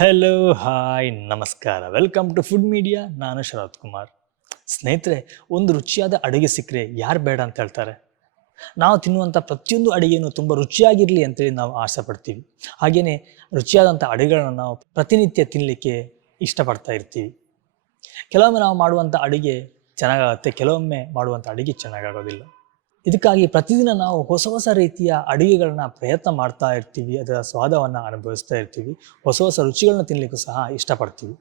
Hello hi ನಮಸ್ಕಾರ, welcome to food media. ನಾನು ಶರತ್ ಕುಮಾರ್. ಸ್ನೇಹಿತರೆ, ಒಂದು ರುಚಿಯಾದ ಅಡುಗೆ ಸಿಕ್ಕರೆ ಯಾರು ಬೇಡ ಅಂತ ಹೇಳ್ತಾರೆ. ನಾವು ತಿನ್ನುವಂಥ ಪ್ರತಿಯೊಂದು ಅಡುಗೆಯೂ ತುಂಬ ರುಚಿಯಾಗಿರಲಿ ಅಂತೇಳಿ ನಾವು ಆಸೆ ಪಡ್ತೀವಿ. ಹಾಗೆಯೇ ರುಚಿಯಾದಂಥ ಅಡುಗೆಗಳನ್ನ ನಾವು ಪ್ರತಿನಿತ್ಯ ತಿನ್ನಲಿಕ್ಕೆ ಇಷ್ಟಪಡ್ತಾ ಇರ್ತೀವಿ. ಕೆಲವೊಮ್ಮೆ ನಾವು ಮಾಡುವಂಥ ಅಡುಗೆ ಚೆನ್ನಾಗಾಗುತ್ತೆ, ಕೆಲವೊಮ್ಮೆ ಮಾಡುವಂಥ ಅಡುಗೆ ಚೆನ್ನಾಗಾಗೋದಿಲ್ಲ. ಇದಕ್ಕಾಗಿ ಪ್ರತಿದಿನ ನಾವು ಹೊಸ ಹೊಸ ರೀತಿಯ ಅಡುಗೆಗಳನ್ನ ಪ್ರಯತ್ನ ಮಾಡ್ತಾ ಇರ್ತೀವಿ, ಅದರ ಸ್ವಾದವನ್ನು ಅನುಭವಿಸ್ತಾ ಇರ್ತೀವಿ, ಹೊಸ ಹೊಸ ರುಚಿಗಳನ್ನ ತಿನ್ನಲಿಕ್ಕೂ ಸಹ ಇಷ್ಟಪಡ್ತೀವಿ.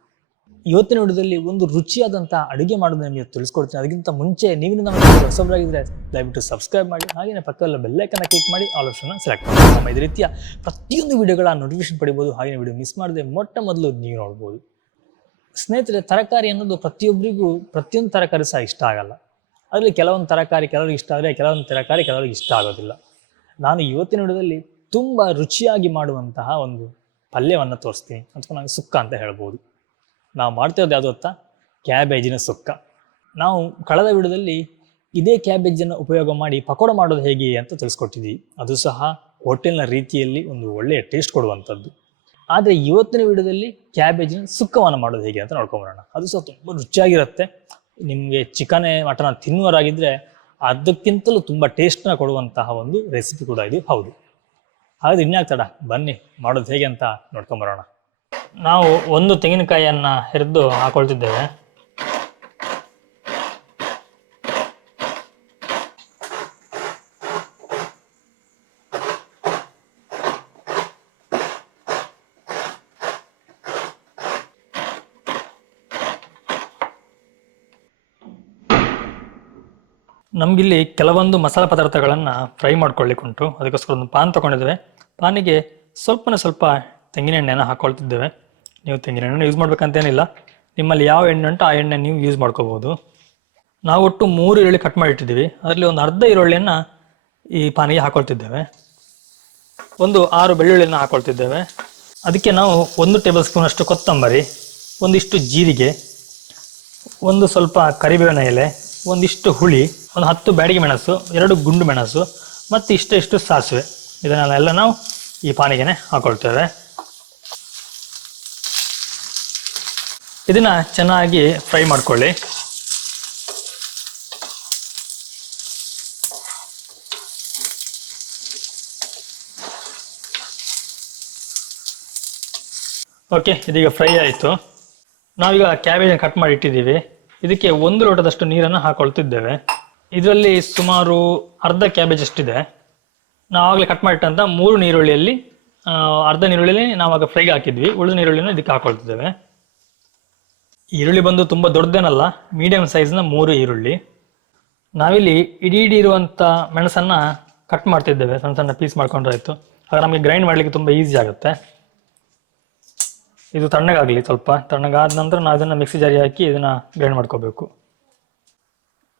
ಇವತ್ತಿನ ವಿಡಿಯೋದಲ್ಲಿ ಒಂದು ರುಚಿಯಾದಂಥ ಅಡುಗೆ ಮಾಡೋದು ನಿಮಗೆ ತಿಳಿಸ್ಕೊಡ್ತೀನಿ. ಅದಕ್ಕಿಂತ ಮುಂಚೆ ನೀವು ನಮ್ಮ ಹೊಸಬರಾಗಿದ್ದರೆ ದಯವಿಟ್ಟು ಸಬ್ಸ್ಕ್ರೈಬ್ ಮಾಡಿ, ಹಾಗೆಯೇ ಪಕ್ಕದಲ್ಲಿ ಬೆಲ್ಲೈಕನ್ನ ಕ್ಲಿಕ್ ಮಾಡಿ ಆಲ್ ಆಪ್ಷನ್ನ ಸೆಲೆಕ್ಟ್ ಮಾಡಿ. ನಮ್ಮ ಇದೇ ರೀತಿಯ ಪ್ರತಿಯೊಂದು ವಿಡಿಯೋಗಳ ನೋಟಿಫಿಕೇಶನ್ ಪಡಿಬೋದು. ಹಾಗೆಯೇ ವಿಡಿಯೋ ಮಿಸ್ ಮಾಡದೆ ಮೊಟ್ಟ ಮೊದಲು ನೀವು ನೋಡ್ಬೋದು. ಸ್ನೇಹಿತರೆ, ತರಕಾರಿ ಅನ್ನೋದು ಪ್ರತಿಯೊಬ್ಬರಿಗೂ ಪ್ರತಿಯೊಂದು ತರಕಾರಿ ಸಹ ಇಷ್ಟ ಆಗಲ್ಲ. ಅದರಲ್ಲಿ ಕೆಲವೊಂದು ತರಕಾರಿ ಕೆಲವರಿಗೆ ಇಷ್ಟ ಆದರೆ ಕೆಲವೊಂದು ತರಕಾರಿ ಕೆಲವರಿಗೆ ಇಷ್ಟ ಆಗೋದಿಲ್ಲ. ನಾನು ಇವತ್ತಿನ ವಿಡಿಯೋದಲ್ಲಿ ತುಂಬ ರುಚಿಯಾಗಿ ಮಾಡುವಂತಹ ಒಂದು ಪಲ್ಯವನ್ನು ತೋರಿಸ್ತೀನಿ, ಅಥವಾ ನಾವು ಸುಕ್ಕ ಅಂತ ಹೇಳ್ಬೋದು. ನಾವು ಮಾಡ್ತಿರೋದು ಯಾವುದು ಗೊತ್ತಾ? ಕ್ಯಾಬೇಜಿನ ಸುಕ್ಕ. ನಾವು ಕಳೆದ ವಿಡಿಯೋದಲ್ಲಿ ಇದೇ ಕ್ಯಾಬೇಜನ್ನು ಉಪಯೋಗ ಮಾಡಿ ಪಕೋಡ ಮಾಡೋದು ಹೇಗೆ ಅಂತ ತಿಳಿಸ್ಕೊಟ್ಟಿದ್ವಿ. ಅದು ಸಹ ಹೋಟೆಲ್ನ ರೀತಿಯಲ್ಲಿ ಒಂದು ಒಳ್ಳೆಯ ಟೇಸ್ಟ್ ಕೊಡುವಂಥದ್ದು. ಆದರೆ ಇವತ್ತಿನ ವಿಡಿಯೋದಲ್ಲಿ ಕ್ಯಾಬೇಜಿನ ಸುಕ್ಕವನ್ನು ಮಾಡೋದು ಹೇಗೆ ಅಂತ ನೋಡ್ಕೊಂಬರೋಣ. ಅದು ಸಹ ತುಂಬ ರುಚಿಯಾಗಿರುತ್ತೆ. ನಿಮಗೆ ಚಿಕನ್ ಮಟನ್ ತಿನ್ನುವರಾಗಿದ್ದರೆ ಅದಕ್ಕಿಂತಲೂ ತುಂಬ ಟೇಸ್ಟ್ನ ಕೊಡುವಂತಹ ಒಂದು ರೆಸಿಪಿ ಕೂಡ ಇದು ಹೌದು. ಹಾಗಾದ್ರೆ ಇನ್ಯಾಗ್ತಡ, ಬನ್ನಿ ಮಾಡೋದು ಹೇಗೆ ಅಂತ ನೋಡ್ಕೊಂಬರೋಣ. ನಾವು ಒಂದು ತೆಂಗಿನಕಾಯಿಯನ್ನು ಹೆರೆದು ಹಾಕೊಳ್ತಿದ್ದೇವೆ. ನಮಗಿಲ್ಲಿ ಕೆಲವೊಂದು ಮಸಾಲೆ ಪದಾರ್ಥಗಳನ್ನು ಫ್ರೈ ಮಾಡ್ಕೊಳ್ಳಿಕ್ಕೆ ಉಂಟು. ಅದಕ್ಕೋಸ್ಕರ ಒಂದು ಪಾನ್ ತೊಗೊಂಡಿದ್ದೇವೆ. ಪಾನಿಗೆ ಸ್ವಲ್ಪ ತೆಂಗಿನ ಎಣ್ಣೆನ ಹಾಕ್ಕೊಳ್ತಿದ್ದೇವೆ. ನೀವು ತೆಂಗಿನ ಎಣ್ಣೆ ಯೂಸ್ ಮಾಡ್ಬೇಕಂತೇನಿಲ್ಲ, ನಿಮ್ಮಲ್ಲಿ ಯಾವ ಎಣ್ಣೆ ಉಂಟು ಆ ಎಣ್ಣೆ ನೀವು ಯೂಸ್ ಮಾಡ್ಕೋಬೋದು. ನಾವು ಒಟ್ಟು 3 ಈರುಳ್ಳಿ ಕಟ್ ಮಾಡಿಟ್ಟಿದ್ದೀವಿ. ಅದರಲ್ಲಿ ಒಂದು ಅರ್ಧ ಈರುಳ್ಳಿಯನ್ನು ಈ ಪಾನಿಗೆ ಹಾಕ್ಕೊಳ್ತಿದ್ದೇವೆ. ಒಂದು 6 ಬೆಳ್ಳುಳ್ಳಿಯನ್ನು ಹಾಕ್ಕೊಳ್ತಿದ್ದೇವೆ. ಅದಕ್ಕೆ ನಾವು 1 ಟೇಬಲ್ ಸ್ಪೂನ್ ಅಷ್ಟು ಕೊತ್ತಂಬರಿ, ಒಂದಿಷ್ಟು ಜೀರಿಗೆ, ಒಂದು ಸ್ವಲ್ಪ ಕರಿಬೇವಿನ ಎಲೆ, ಒಂದಿಷ್ಟು ಹುಳಿ, ಒಂದು 10 ಬ್ಯಾಡಗಿ ಮೆಣಸು, 2 ಗುಂಡು ಮೆಣಸು ಮತ್ತು ಇಷ್ಟು ಸಾಸಿವೆ, ಇದನ್ನೆಲ್ಲ ನಾವು ಈ ಪಾನಿಗೆನೆ ಹಾಕೊಳ್ತೇವೆ. ಇದನ್ನ ಚೆನ್ನಾಗಿ ಫ್ರೈ ಮಾಡ್ಕೊಳ್ಳಿ. ಓಕೆ, ಇದೀಗ ಫ್ರೈ ಆಯಿತು. ನಾವೀಗ ಕ್ಯಾಬೇಜನ್ನು ಕಟ್ ಮಾಡಿ ಇಟ್ಟಿದ್ದೀವಿ. ಇದಕ್ಕೆ 1 ಲೋಟದಷ್ಟು ನೀರನ್ನು ಹಾಕೊಳ್ತಿದ್ದೇವೆ. ಇದರಲ್ಲಿ ಸುಮಾರು ಅರ್ಧ ಕ್ಯಾಬೇಜ್ ಅಷ್ಟಿದೆ. ನಾವಾಗಲೇ ಕಟ್ ಮಾಡಿಟ್ಟಂಥ 3 ನೀರುಳ್ಳಿಯಲ್ಲಿ ಅರ್ಧ ನೀರುಳ್ಳಿಯಲ್ಲಿ ನಾವಾಗ ಫ್ರೈಗೆ ಹಾಕಿದ್ವಿ, ಉಳಿದ ನೀರುಳ್ಳಿನ ಇದಕ್ಕೆ ಹಾಕೊಳ್ತಿದ್ದೇವೆ. ಈರುಳ್ಳಿ ಬಂದು ತುಂಬ ದೊಡ್ಡದೇನಲ್ಲ, ಮೀಡಿಯಂ ಸೈಜ್ನ 3 ಈರುಳ್ಳಿ. ನಾವಿಲ್ಲಿ ಇಡೀ ಇರುವಂಥ ಮೆಣಸನ್ನು ಕಟ್ ಮಾಡ್ತಿದ್ದೇವೆ, ಸಣ್ಣ ಸಣ್ಣ ಪೀಸ್ ಮಾಡ್ಕೊಂಡ್ರೆ ಆಯಿತು. ಆಗ ನಮಗೆ ಗ್ರೈಂಡ್ ಮಾಡಲಿಕ್ಕೆ ತುಂಬ ಈಸಿ ಆಗುತ್ತೆ. ಇದು ತಣ್ಣಗಾಗಲಿ, ಸ್ವಲ್ಪ ತಣ್ಣಗಾದ ನಂತರ ನಾವು ಇದನ್ನು ಮಿಕ್ಸಿ ಜಾರಿಗೆ ಹಾಕಿ ಇದನ್ನು ಗ್ರೈಂಡ್ ಮಾಡ್ಕೋಬೇಕು.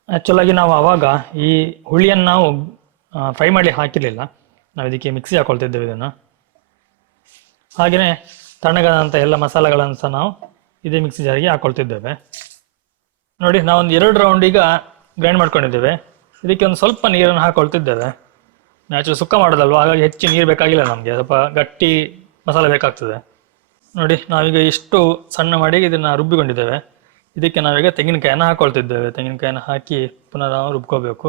ಆ್ಯಕ್ಚುಲಾಗಿ ನಾವು ಆವಾಗ ಈ ಹುಳಿಯನ್ನು ನಾವು ಫ್ರೈ ಮಾಡಿ ಹಾಕಿರಲಿಲ್ಲ, ನಾವು ಇದಕ್ಕೆ ಮಿಕ್ಸಿ ಹಾಕೊಳ್ತಿದ್ದೇವೆ ಇದನ್ನು. ಹಾಗೆಯೇ ತಣ್ಣಗಾದಂಥ ಎಲ್ಲ ಮಸಾಲೆಗಳನ್ನು ಸಹ ನಾವು ಇದೇ ಮಿಕ್ಸಿ ಜಾರಿಗೆ ಹಾಕೊಳ್ತಿದ್ದೇವೆ. ನೋಡಿ, ನಾವೊಂದು 2 ರೌಂಡ್ ಈಗ ಗ್ರೈಂಡ್ ಮಾಡ್ಕೊಂಡಿದ್ದೇವೆ. ಇದಕ್ಕೆ ಒಂದು ಸ್ವಲ್ಪ ನೀರನ್ನು ಹಾಕೊಳ್ತಿದ್ದೇವೆ. ನ್ಯಾಚುರಲ್ ಸುಕ್ಕ ಮಾಡೋದಲ್ವ, ಹಾಗಾಗಿ ಹೆಚ್ಚು ನೀರು ಬೇಕಾಗಿಲ್ಲ ನಮಗೆ, ಸ್ವಲ್ಪ ಗಟ್ಟಿ ಮಸಾಲೆ ಬೇಕಾಗ್ತದೆ. ನೋಡಿ, ನಾವೀಗ ಇಷ್ಟು ಸಣ್ಣ ಮಾಡಿ ಇದನ್ನು ರುಬ್ಬಿಕೊಂಡಿದ್ದೇವೆ. ಇದಕ್ಕೆ ನಾವೀಗ ತೆಂಗಿನಕಾಯನ್ನು ಹಾಕೊಳ್ತಿದ್ದೇವೆ. ತೆಂಗಿನಕಾಯನ್ನು ಹಾಕಿ ಪುನಃ ನಾವು ರುಬ್ಕೋಬೇಕು.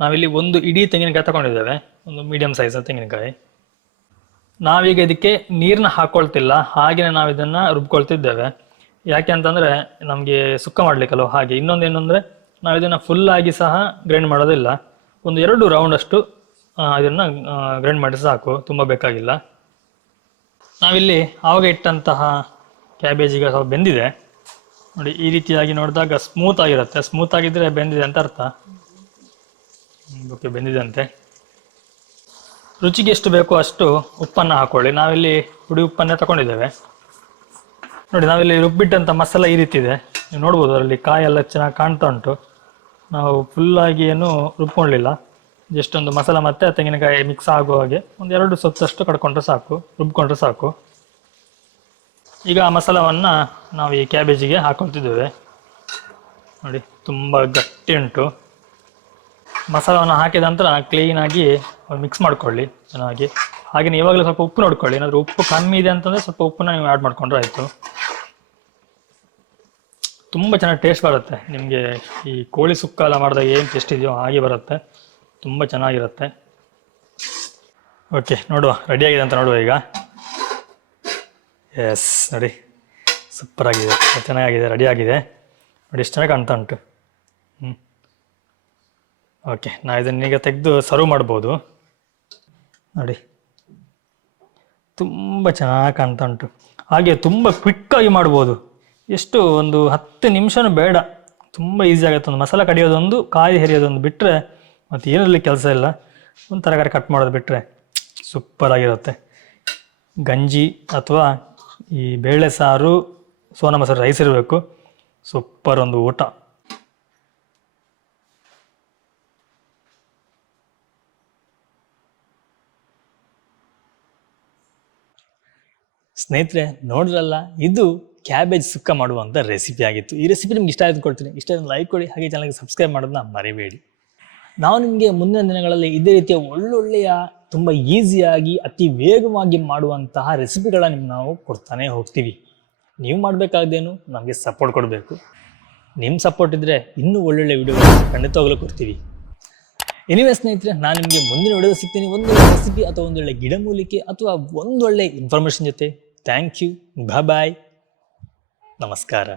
ನಾವಿಲ್ಲಿ ಒಂದು ಇಡೀ ತೆಂಗಿನಕಾಯಿ ತಗೊಂಡಿದ್ದೇವೆ, ಒಂದು ಮೀಡಿಯಂ ಸೈಜ್ನ ತೆಂಗಿನಕಾಯಿ. ನಾವೀಗ ಇದಕ್ಕೆ ನೀರನ್ನ ಹಾಕ್ಕೊಳ್ತಿಲ್ಲ, ಹಾಗೆಯೇ ನಾವು ಇದನ್ನು ರುಬ್ಕೊಳ್ತಿದ್ದೇವೆ. ಯಾಕೆ ಅಂತಂದರೆ ನಮಗೆ ಸುಕ್ಕ ಮಾಡಲಿಕ್ಕಲ್ಲ. ಹಾಗೆ ಇನ್ನೊಂದೇನೆಂದರೆ ನಾವು ಇದನ್ನು ಫುಲ್ಲಾಗಿ ಸಹ ಗ್ರೈಂಡ್ ಮಾಡೋದಿಲ್ಲ, ಒಂದು 2 ರೌಂಡ್ ಅಷ್ಟು ಇದನ್ನು ಗ್ರೈಂಡ್ ಮಾಡಿ ಸಾಕು, ತುಂಬ ಬೇಕಾಗಿಲ್ಲ. ನಾವಿಲ್ಲಿ ಆವಾಗ ಇಟ್ಟಂತಹ ಕ್ಯಾಬೇಜ್ ಈಗ ಸ್ವಲ್ಪ ಬೆಂದಿದೆ. ನೋಡಿ, ಈ ರೀತಿಯಾಗಿ ನೋಡಿದಾಗ ಸ್ಮೂತ್ ಆಗಿರುತ್ತೆ. ಸ್ಮೂತ್ ಆಗಿದ್ದರೆ ಬೆಂದಿದೆ ಅಂತ ಅರ್ಥ. ಓಕೆ, ಬೆಂದಿದೆ ಅಂತೆ. ರುಚಿಗೆ ಎಷ್ಟು ಬೇಕೋ ಅಷ್ಟು ಉಪ್ಪನ್ನು ಹಾಕೊಳ್ಳಿ. ನಾವಿಲ್ಲಿ ಹುಡಿ ಉಪ್ಪನ್ನೇ ತಗೊಂಡಿದ್ದೇವೆ. ನೋಡಿ, ನಾವಿಲ್ಲಿ ರುಬ್ಬಿಟ್ಟಂಥ ಮಸಾಲೆ ಈ ರೀತಿ ಇದೆ, ನೀವು ನೋಡ್ಬೋದು. ಅದರಲ್ಲಿ ಕಾಯಿ ಎಲ್ಲ ಚೆನ್ನಾಗಿ ಕಾಣ್ತಾ ಉಂಟು. ನಾವು ಫುಲ್ಲಾಗಿ ಏನು ರುಬ್ಕೊಳ್ಳಿಲ್ಲ, ಜಸ್ಟ್ ಒಂದು ಮಸಾಲೆ ಮತ್ತು ತೆಂಗಿನಕಾಯಿ ಮಿಕ್ಸ್ ಆಗುವ ಹಾಗೆ ಒಂದು 2 ಸುತ್ತಷ್ಟು ಕಡ್ಕೊಂಡ್ರೆ ಸಾಕು, ರುಬ್ಕೊಂಡ್ರೆ ಸಾಕು. ಈಗ ಆ ಮಸಾಲವನ್ನು ನಾವು ಈ ಕ್ಯಾಬೇಜಿಗೆ ಹಾಕೊಳ್ತಿದ್ದೇವೆ. ನೋಡಿ, ತುಂಬ ಗಟ್ಟಿ ಉಂಟು. ಮಸಾಲವನ್ನು ಹಾಕಿದ ನಂತರ ಕ್ಲೀನಾಗಿ ಮಿಕ್ಸ್ ಮಾಡ್ಕೊಳ್ಳಿ ಚೆನ್ನಾಗಿ. ಹಾಗೆ ಇವಾಗಲೇ ಸ್ವಲ್ಪ ಉಪ್ಪು ನೋಡ್ಕೊಳ್ಳಿ, ಏನಾದರೂ ಉಪ್ಪು ಕಮ್ಮಿ ಇದೆ ಅಂತಂದರೆ ಸ್ವಲ್ಪ ಉಪ್ಪನ್ನ ನೀವು ಆ್ಯಡ್ ಮಾಡ್ಕೊಂಡ್ರೆ ಆಯಿತು. ತುಂಬ ಚೆನ್ನಾಗಿ ಟೇಸ್ಟ್ ಬರುತ್ತೆ ನಿಮಗೆ. ಈ ಕೋಳಿ ಸುಕ್ಕ ಎಲ್ಲ ಮಾಡಿದಾಗ ಏನು ಟೇಸ್ಟ್ ಇದೆಯೋ ಹಾಗೆ ಬರುತ್ತೆ, ತುಂಬ ಚೆನ್ನಾಗಿರುತ್ತೆ. ಓಕೆ, ನೋಡುವ ರೆಡಿಯಾಗಿದೆ ಅಂತ ನೋಡುವ ಈಗ. ಎಸ್ ನೋಡಿ, ಸೂಪರಾಗಿದೆ, ಚೆನ್ನಾಗಿದೆ, ರೆಡಿಯಾಗಿದೆ ನೋಡಿ, ಎಷ್ಟು ಚೆನ್ನಾಗಿ ಕಾಣ್ತಾ ಉಂಟು. ಓಕೆ, ನಾವು ಇದನ್ನೀಗ ತೆಗೆದು ಸರ್ವ್ ಮಾಡ್ಬೋದು. ನೋಡಿ ತುಂಬ ಚೆನ್ನಾಗಿ ಕಾಣ್ತಾ ಉಂಟು. ಹಾಗೆ ತುಂಬ ಕ್ವಿಕ್ಕಾಗಿ ಮಾಡ್ಬೋದು, ಎಷ್ಟು ಒಂದು 10 ನಿಮಿಷನೂ ಬೇಡ, ತುಂಬ ಈಸಿ ಆಗುತ್ತೆ. ಒಂದು ಮಸಾಲ ಕಡಿಯೋದೊಂದು, ಕಾಯಿ ಹೆರಿಯೋದೊಂದು ಬಿಟ್ಟರೆ ಮತ್ತು ಏನಲ್ಲಿ ಕೆಲಸ ಇಲ್ಲ. ಒಂದು ತರಕಾರಿ ಕಟ್ ಮಾಡೋದು ಬಿಟ್ಟರೆ ಸೂಪರಾಗಿರುತ್ತೆ. ಗಂಜಿ ಅಥವಾ ಈ ಬೇಳೆ ಸಾರು, ಸೋನಾ ಮಸಾಲೆ ರೈಸ್ ಇರಬೇಕು, ಸೂಪರ್ ಒಂದು ಊಟ. ಸ್ನೇಹಿತರೆ ನೋಡ್ರಲ್ಲ, ಇದು ಕ್ಯಾಬೇಜ್ ಸುಕ್ಕ ಮಾಡುವಂಥ ರೆಸಿಪಿ ಆಗಿತ್ತು. ಈ ರೆಸಿಪಿ ನಿಮ್ಗೆ ಇಷ್ಟ ಆಯ್ತು ಕೊಡ್ತೀನಿ. ಇಷ್ಟ ಆಯ್ತು ಲೈಕ್ ಕೊಡಿ, ಹಾಗೆ ಚಾನಲ್ಗೆ ಸಬ್ಸ್ಕ್ರೈಬ್ ಮಾಡೋದನ್ನ ಮರಿಬೇಡಿ. ನಾವು ನಿಮಗೆ ಮುಂದಿನ ದಿನಗಳಲ್ಲಿ ಇದೇ ರೀತಿಯ ಒಳ್ಳೊಳ್ಳೆಯ ತುಂಬ ಈಸಿಯಾಗಿ ಅತಿ ವೇಗವಾಗಿ ಮಾಡುವಂತಹ ರೆಸಿಪಿಗಳನ್ನ ನಾವು ಕೊಡ್ತಾನೆ ಹೋಗ್ತೀವಿ. ನೀವು ಮಾಡಬೇಕಾದ್ದೇನು, ನಮಗೆ ಸಪೋರ್ಟ್ ಕೊಡಬೇಕು. ನಿಮ್ಮ ಸಪೋರ್ಟ್ ಇದ್ದರೆ ಇನ್ನೂ ಒಳ್ಳೊಳ್ಳೆ ವಿಡಿಯೋಗಳು ಖಂಡಿತವಾಗಲೂ ಕೊಡ್ತೀವಿ. ಎನಿವೇ ಸ್ನೇಹಿತರೆ, ನಾನು ನಿಮಗೆ ಮುಂದಿನ ವಿಡಿಯೋದಲ್ಲಿ ಸಿಗ್ತೀನಿ ಒಂದೊಳ್ಳೆ ರೆಸಿಪಿ ಅಥವಾ ಒಂದೊಳ್ಳೆ ಗಿಡಮೂಲಿಕೆ ಅಥವಾ ಒಂದೊಳ್ಳೆ ಇನ್ಫಾರ್ಮೇಷನ್ ಜೊತೆ. ಥ್ಯಾಂಕ್ ಯು, ಬಾಯ್, ನಮಸ್ಕಾರ.